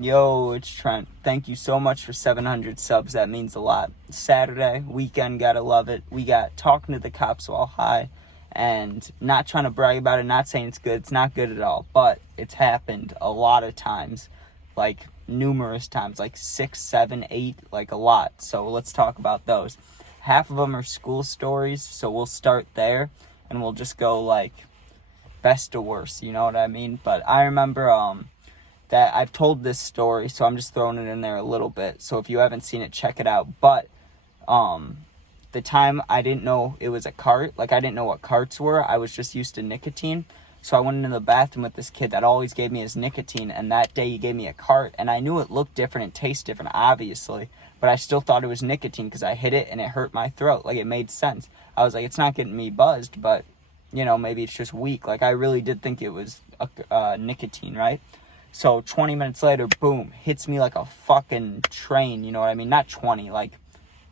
Yo, it's Trent. Thank you so much for 700 subs. That means a lot. Saturday, weekend, gotta love it. We got Talking to the Cops While High, and not trying to brag about it, not saying it's good. It's not good at all, but it's happened a lot of times, like numerous times, like 6, 7, 8, like a lot. So let's talk about those. Half of them are school stories, so we'll start there, and we'll just go like best to worst, you know what I mean? But I remember, that I've told this story, so I'm just throwing it in there a little bit. So if you haven't seen it, check it out. But the time I didn't know it was a cart, like I didn't know what carts were. I was just used to nicotine. So I went into the bathroom with this kid that always gave me his nicotine, and that day he gave me a cart, and I knew it looked different and tasted different, obviously, but I still thought it was nicotine because I hit it and it hurt my throat. Like, it made sense. I was like, it's not getting me buzzed, but you know, maybe it's just weak. Like, I really did think it was nicotine, right? So 20 minutes later, boom, hits me like a fucking train, you know what I mean? Not 20, like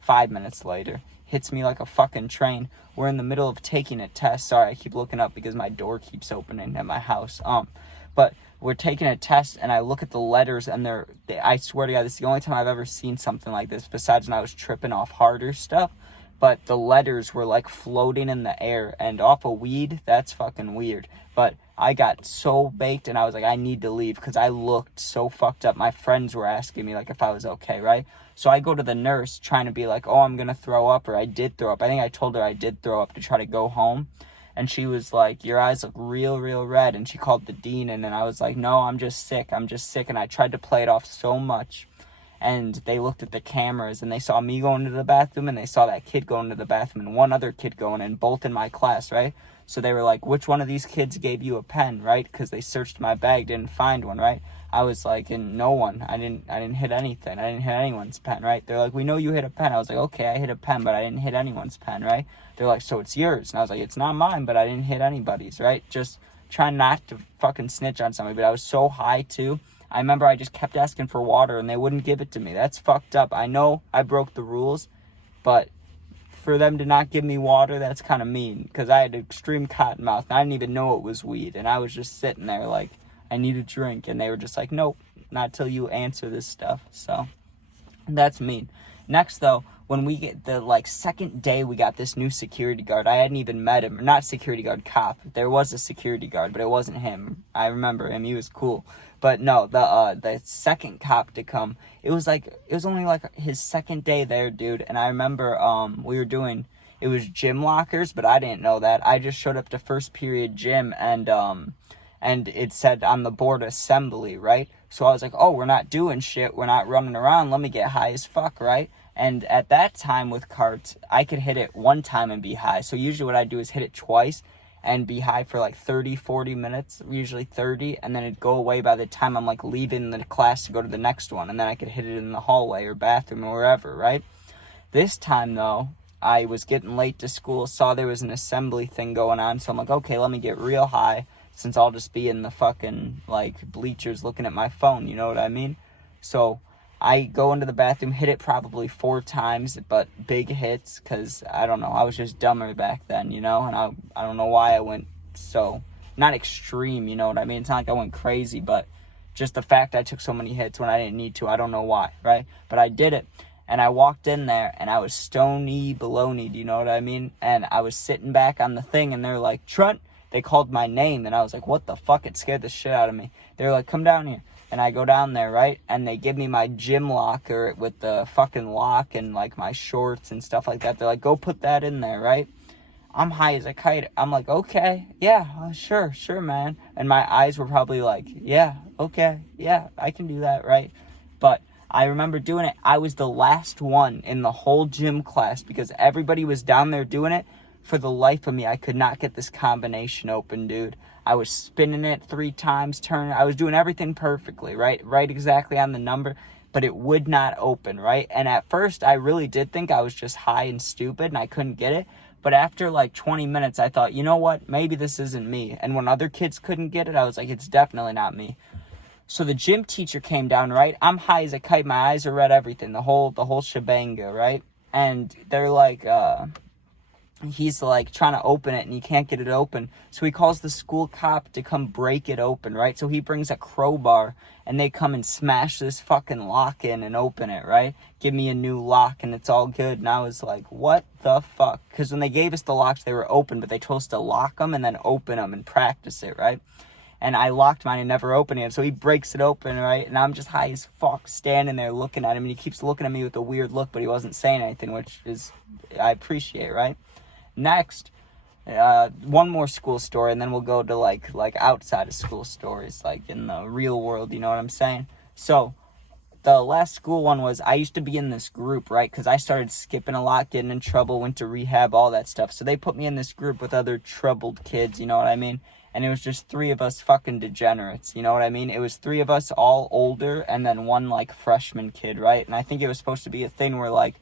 5 minutes later, hits me like a fucking train. We're in the middle of taking a test. Sorry, I keep looking up because my door keeps opening at my house. But we're taking a test, and I look at the letters, and I swear to God, this is the only time I've ever seen something like this, besides when I was tripping off harder stuff. But the letters were like floating in the air, and off of weed, that's fucking weird. But I got so baked, and I was like, I need to leave because I looked so fucked up. My friends were asking me like if I was okay, right? So I go to the nurse trying to be like, oh, I'm gonna throw up, or I did throw up. I think I told her I did throw up to try to go home. And she was like, your eyes look real, real red. And she called the dean, and then I was like, no, I'm just sick. And I tried to play it off so much. And they looked at the cameras, and they saw me going to the bathroom, and they saw that kid going to the bathroom, and one other kid going in, both in my class, right? So they were like, which one of these kids gave you a pen, right? Because they searched my bag, didn't find one, right? I was like, and no one. I didn't hit anything. I didn't hit anyone's pen, right? They're like, we know you hit a pen. I was like, okay, I hit a pen, but I didn't hit anyone's pen, right? They're like, so it's yours. And I was like, it's not mine, but I didn't hit anybody's, right? Just trying not to fucking snitch on somebody. But I was so high, too. I remember I just kept asking for water, and they wouldn't give it to me. That's fucked up. I know I broke the rules, but for them to not give me water, that's kind of mean, because I had extreme cotton mouth, and I didn't even know it was weed, and I was just sitting there like, I need a drink, and they were just like, nope, not till you answer this stuff. So that's mean. Next, though, when we get the second day, we got this new security guard. I hadn't even met him. Or not security guard, cop. There was a security guard, but it wasn't him. I remember him. He was cool. But no, the second cop to come, it was only like his second day there, dude. And I remember it was gym lockers, but I didn't know that. I just showed up to first period gym, and it said on the board assembly, right? So I was like, oh, we're not doing shit. We're not running around. Let me get high as fuck, right? And at that time with carts, I could hit it one time and be high. So usually what I do is hit it twice and be high for like 30, 40 minutes, usually 30, and then it'd go away by the time I'm like leaving the class to go to the next one, and then I could hit it in the hallway or bathroom or wherever, right? This time, though, I was getting late to school, saw there was an assembly thing going on, so I'm like, okay, let me get real high, since I'll just be in the fucking, like, bleachers looking at my phone, you know what I mean? So I go into the bathroom, hit it probably 4 times, but big hits, because, I don't know, I was just dumber back then, you know, and I don't know why I went so, not extreme, you know what I mean? It's not like I went crazy, but just the fact I took so many hits when I didn't need to, I don't know why, right? But I did it, and I walked in there, and I was stony baloney, do you know what I mean? And I was sitting back on the thing, and they're like, Trent, they called my name, and I was like, what the fuck? It scared the shit out of me. They're like, come down here. And I go down there, right? And they give me my gym locker with the fucking lock and, like, my shorts and stuff like that. They're like, go put that in there, right? I'm high as a kite. I'm like, okay, yeah, sure, man. And my eyes were probably like, yeah, okay, yeah, I can do that, right? But I remember doing it. I was the last one in the whole gym class because everybody was down there doing it. For the life of me, I could not get this combination open, dude. I was spinning it 3 times, turning. I was doing everything perfectly, right? Right exactly on the number, but it would not open, right? And at first, I really did think I was just high and stupid and I couldn't get it. But after like 20 minutes, I thought, you know what? Maybe this isn't me. And when other kids couldn't get it, I was like, it's definitely not me. So the gym teacher came down, right? I'm high as a kite. My eyes are red, everything. The whole shebanga, right? And they're like, he's like trying to open it and he can't get it open. So he calls the school cop to come break it open, right? So he brings a crowbar and they come and smash this fucking lock in and open it, right? Give me a new lock and it's all good. And I was like, what the fuck? Because when they gave us the locks, they were open, but they told us to lock them and then open them and practice it, right? And I locked mine and never opened it. So he breaks it open, right? And I'm just high as fuck standing there looking at him. And he keeps looking at me with a weird look, but he wasn't saying anything, which is, I appreciate, right? Next, one more school story, and then we'll go to like outside of school stories, like in the real world, you know what I'm saying? So the last school one was, I used to be in this group, right? Because I started skipping a lot, getting in trouble, went to rehab, all that stuff. So they put me in this group with other troubled kids, you know what I mean? And it was just 3 of us fucking degenerates, you know what I mean? It was 3 of us all older and then 1 like freshman kid, right? And I think it was supposed to be a thing where like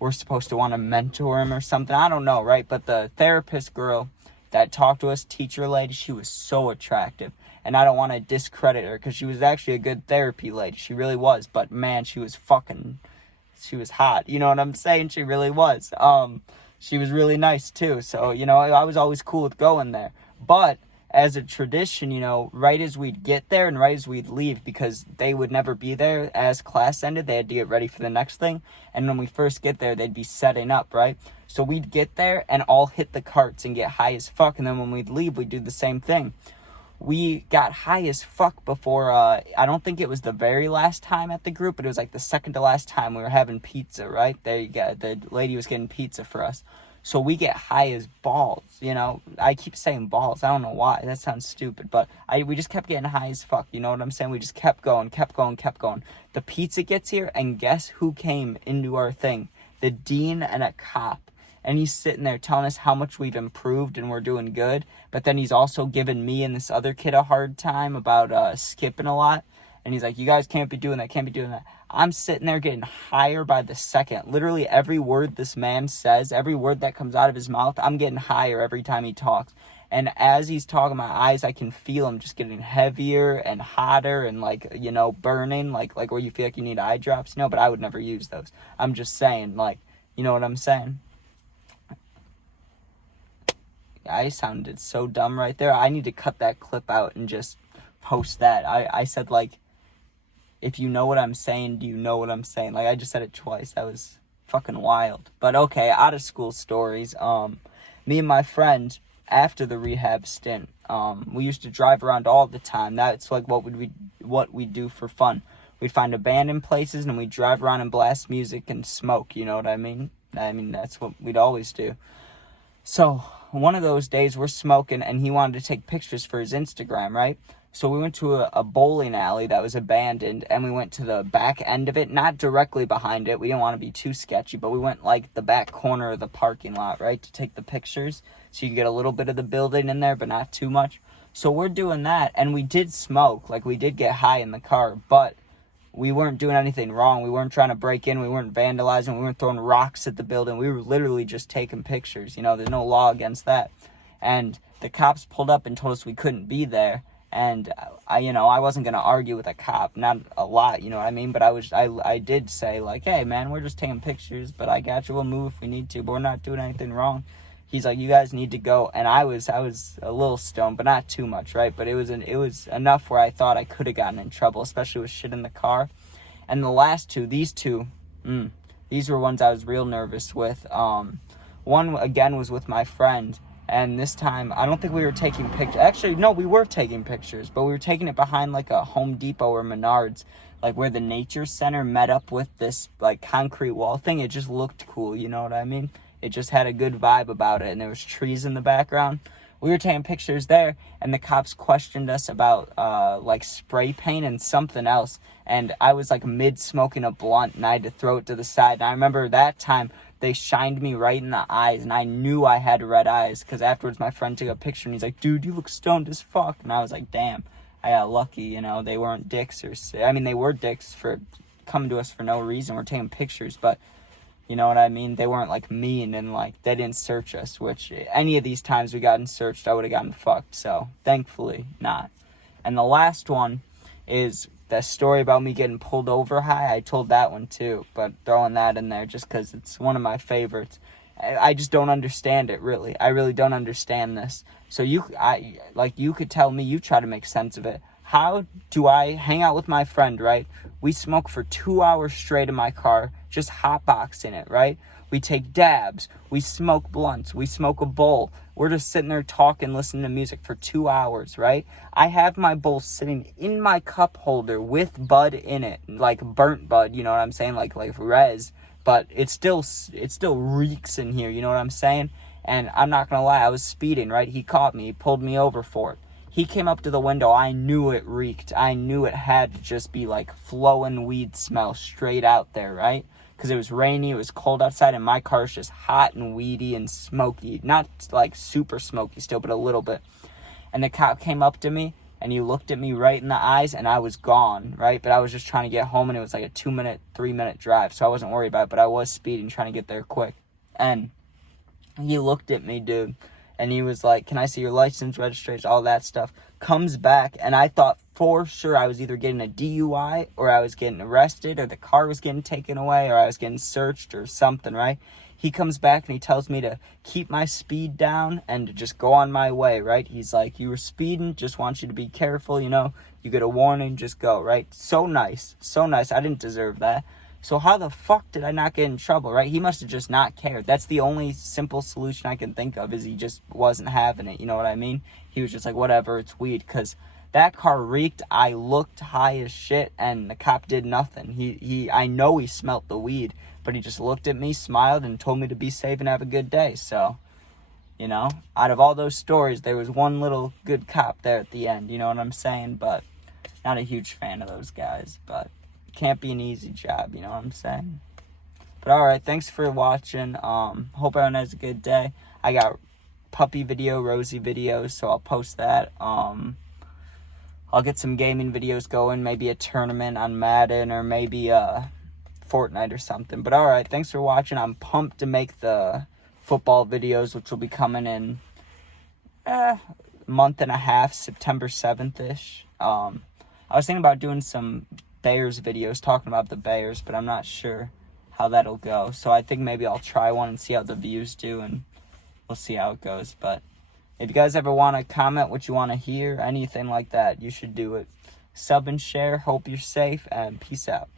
we're supposed to want to mentor him or something. I don't know, right? But the therapist girl that talked to us, teacher lady, she was so attractive. And I don't want to discredit her because she was actually a good therapy lady. She really was. But man, she was hot. You know what I'm saying? She really was. She was really nice too. So, you know, I was always cool with going there. But as a tradition, you know, right as we'd get there and right as we'd leave, because they would never be there as class ended, they had to get ready for the next thing. And when we first get there, they'd be setting up, right? So we'd get there and all hit the carts and get high as fuck. And then when we'd leave, we'd do the same thing. We got high as fuck before, I don't think it was the very last time at the group, but it was like the second to last time we were having pizza, right? There you go. The lady was getting pizza for us. So we get high as balls, you know. I keep saying balls. I don't know why. That sounds stupid. But we just kept getting high as fuck. You know what I'm saying? We just kept going. The pizza gets here, and guess who came into our thing? The dean and a cop. And he's sitting there telling us how much we've improved and we're doing good. But then he's also giving me and this other kid a hard time about skipping a lot. And he's like, you guys can't be doing that. I'm sitting there getting higher by the second. Literally every word this man says, every word that comes out of his mouth, I'm getting higher every time he talks. And as he's talking, my eyes, I can feel them just getting heavier and hotter and like, you know, burning, like where you feel like you need eye drops, you know, but I would never use those. I'm just saying, like, you know what I'm saying? I sounded so dumb right there. I need to cut that clip out and just post that. I said, like, if you know what I'm saying, do you know what I'm saying? Like, I just said it twice. That was fucking wild. But okay, out of school stories. Me and my friend, after the rehab stint, we used to drive around all the time. That's like what we do for fun. We'd find abandoned places and we'd drive around and blast music and smoke. You know what I mean? That's what we'd always do. So one of those days we're smoking and he wanted to take pictures for his Instagram, right? So we went to a bowling alley that was abandoned and we went to the back end of it, not directly behind it. We didn't want to be too sketchy, but we went like the back corner of the parking lot, right, to take the pictures. So you get a little bit of the building in there, but not too much. So we're doing that and we did smoke, like we did get high in the car, but we weren't doing anything wrong. We weren't trying to break in. We weren't vandalizing. We weren't throwing rocks at the building. We were literally just taking pictures. You know, there's no law against that. And the cops pulled up and told us we couldn't be there. And I wasn't going to argue with a cop, not a lot, you know what I mean? But I did say like, hey man, we're just taking pictures, but I got you. We'll move if we need to, but we're not doing anything wrong. He's like, you guys need to go. And I was a little stoned, but not too much, right? But it was enough where I thought I could have gotten in trouble, especially with shit in the car. And the last two, these were ones I was real nervous with. One, again, was with my friend. And this time, I don't think we were taking pictures. Actually, no, we were taking pictures. But we were taking it behind, like, a Home Depot or Menards. Like, where the nature center met up with this, like, concrete wall thing. It just looked cool, you know what I mean? It just had a good vibe about it. And there was trees in the background. We were taking pictures there, and the cops questioned us about, like, spray paint and something else. And I was, like, mid-smoking a blunt, and I had to throw it to the side. And I remember that time, they shined me right in the eyes, and I knew I had red eyes, because afterwards my friend took a picture, and he's like, dude, you look stoned as fuck. And I was like, damn, I got lucky, you know. They weren't dicks, they were dicks for coming to us for no reason. We're taking pictures, but you know what I mean? They weren't, like, mean and, like, they didn't search us, which any of these times we gotten searched, I would have gotten fucked. So, thankfully, not. And the last one is the story about me getting pulled over high. I told that one, too, but throwing that in there just because it's one of my favorites. I just don't understand it, really. I really don't understand this. So you could tell me, you try to make sense of it. How do I hang out with my friend, right? We smoke for 2 hours straight in my car, just hotboxing it, right? We take dabs, we smoke blunts, we smoke a bowl. We're just sitting there talking, listening to music for 2 hours, right? I have my bowl sitting in my cup holder with bud in it, like burnt bud, you know what I'm saying? Like res. But it still reeks in here, you know what I'm saying? And I'm not gonna lie, I was speeding, right? He caught me, he pulled me over for it. He came up to the window, I knew it reeked. I knew it had to just be like flowing weed smell straight out there, right? Because it was rainy, it was cold outside, and my car's just hot and weedy and smoky. Not like super smoky still, but a little bit. And the cop came up to me, and he looked at me right in the eyes, and I was gone, right? But I was just trying to get home, and it was like a 3-minute drive, so I wasn't worried about it, but I was speeding, trying to get there quick. And he looked at me, dude, and he was like, can I see your license, registration, all that stuff? Comes back, and I thought for sure I was either getting a DUI, or I was getting arrested, or the car was getting taken away, or I was getting searched, or something, right? He comes back and he tells me to keep my speed down and to just go on my way, right? He's like, you were speeding, just want you to be careful, you know? You get a warning, just go, right? So nice, so nice. I didn't deserve that. So how the fuck did I not get in trouble, right? He must have just not cared. That's the only simple solution I can think of, is he just wasn't having it, you know what I mean? He was just like, whatever, it's weed, because that car reeked. I looked high as shit, and the cop did nothing. I know he smelt the weed, but he just looked at me, smiled, and told me to be safe and have a good day. So, you know, out of all those stories, there was one little good cop there at the end, you know what I'm saying? But not a huge fan of those guys, but can't be an easy job, you know what I'm saying? But alright, thanks for watching. Hope everyone has a good day. I got puppy video, Rosie videos, so I'll post that. I'll get some gaming videos going, maybe a tournament on Madden, or maybe Fortnite or something. But alright, thanks for watching. I'm pumped to make the football videos, which will be coming in a month and a half, September 7th-ish. I was thinking about doing some Bears videos, talking about the Bears, but I'm not sure how that'll go. So I think maybe I'll try one and see how the views do, and we'll see how it goes. But if you guys ever want to comment what you want to hear, anything like that, you should do it. Sub and share. Hope you're safe, and peace out.